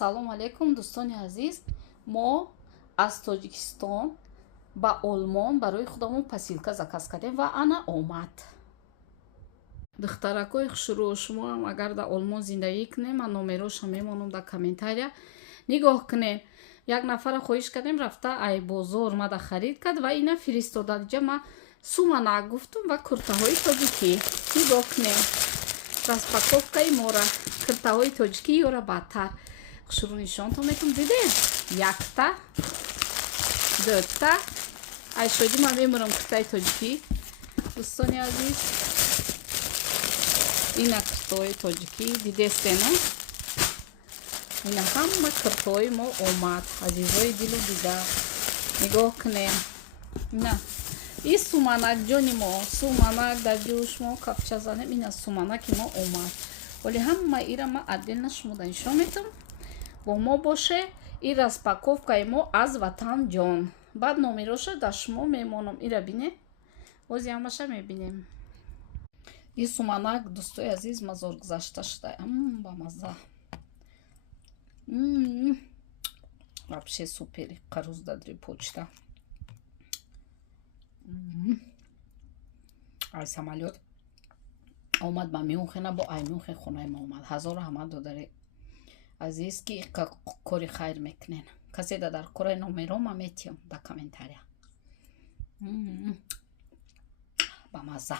салом алейкум дӯстони азиз. Мо аз Тоҷикистон ба Олмон барои худамон посилка заказ кардем ва ана омад. Духтаракои хушрӯ, шумоам агар дар Олмон зиндагӣ кунем, ман номероша мемонам дар комментария. Нигоҳ кунем, як нафара хоҳиш кардем рафта ай бозор мада харид кард ва ина фиристода. Диҷа ма суманак гуфтум ва куртаҳои тоҷикӣ. Нигоҳ кунем распаковкаи мора, куртаҳои тоҷикӣ ёра бадтар. Хушрӯ нишонтон метавонам дидем. Якта, дута. Ай шоди ман мемурам куртаи тоҷикӣ. Дӯстони азиз, ина куртаҳои тоҷикӣ дидестена. Ина ҳама куртаҳои мо омад. Азизои дилу дидар, нигоҳ кунем. Ина и суманак ҷони мо, суманак дар ҷӯш мо капча занем. Ина суманаки мо омад. Вале ҳама ира ма отдельно шумода нишон метавонам. Бо мо боше. И распаковкаи мо аз ватан ҷон. Баъд номероша дар шумо мемонам. Ира бинем, бози ҳамаша мебинем. И суманак дӯстои азиз мазор гузашта шуда. Ба мазза. Вообще супери. Қарӯз дадри почта. Ай самолёт омад ба Мюнхен, бо ай Мюнхен хонаи мо омад. ҳазору ҳамад додари азиз ки кори хайр мекунен. Касе дар кори номерома метиям дар комментария. Ба мазза.